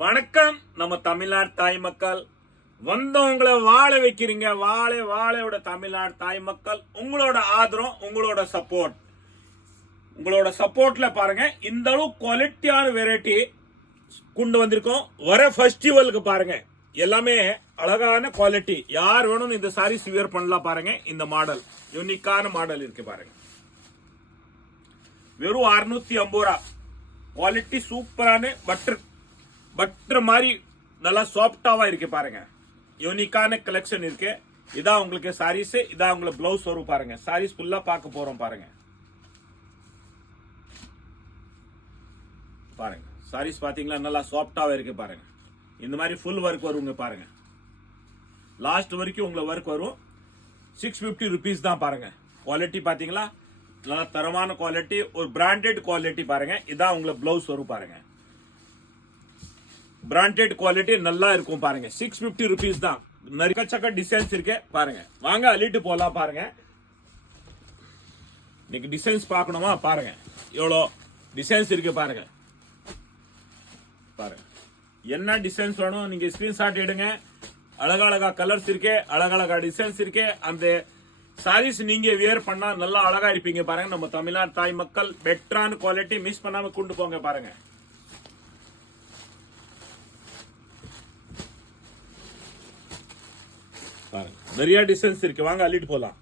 வணக்கம். நம்ம தமிழ்நாடு தாய் மக்கள் வந்தவங்களை வாழ வைக்கிறீங்க. வாழையோட தமிழ்நாடு தாய் மக்கள், உங்களோட ஆதரவு, உங்களோட சப்போர்ட்ல பாருங்க இந்த அளவு குவாலிட்டியான வெரைட்டி கொண்டு வந்திருக்கோம். வர ஃபெஸ்டிவலுக்கு பாருங்க எல்லாமே அழகான குவாலிட்டி. யார் வேணும் இந்த சாரீஸ் வியர் பண்ணலாம். பாருங்க இந்த மாடல் யூனிக்கான மாடல் இருக்கு பாருங்க. வெறும் 650 ரூபா. குவாலிட்டி சூப்பரான பட்டர் மாதிரி நல்லா சாஃப்டாவா இருக்கு பாருங்க. யூனிக்கான கலெக்ஷன் இருக்கு. இதான் உங்களுக்கு சாரீஸ், இதான் உங்களுக்கு பிளவுஸ் வரும் பாருங்க. சாரீஸ் ஃபுல்லா பார்க்க போறோம் பாருங்க. பாருங்க சாரீஸ் பாத்தீங்களா, நல்லா சாஃப்டாவா இருக்கு பாருங்க. இந்த மாதிரி ஃபுல் ஒர்க் வருங்க பாருங்க. லாஸ்ட் வரைக்கும் உங்களுக்கு ஒர்க் வரும். 650 ருபீஸ் தான் பாருங்க. குவாலிட்டி பாத்தீங்களா, நல்லா தரமான குவாலிட்டி, ஒரு பிராண்டட் குவாலிட்டி பாருங்க. இதான் உங்களுக்கு பிளவுஸ் வரும் பாருங்க. பிராண்டட் குவாலிட்டி நல்லா இருக்கும் பாருங்க. 650 ருபீஸ் தான். நிறைய டிசைன்ஸ் இருக்கு பாருங்க. வாங்க அள்ளிட்டு போலாம் பாருங்க. இன்னைக்கு டிசைன்ஸ் பார்க்கணுமா பாருங்க. எவ்வளோ டிசைன்ஸ் இருக்கு பாருங்க. பாருங்க என்ன டிசைன்ஸ் வேணும் நீங்க ஸ்கிரீன்ஷாட் எடுங்க. அழகழகா கலர்ஸ் இருக்கு, அழகழகா டிசைன்ஸ் இருக்கு. அந்த சாரீஸ் நீங்க வியர் பண்ணா நல்லா அழகா இருப்பீங்க பாருங்க. நம்ம தமிழ்நாடு தாய் மக்கள் பெட்டரான குவாலிட்டி மிஸ் பண்ணாம கொண்டு போங்க பாருங்க. நிறைய டிசைன்ஸ் இருக்கு. வாங்க அள்ளிட்டு போலாம்.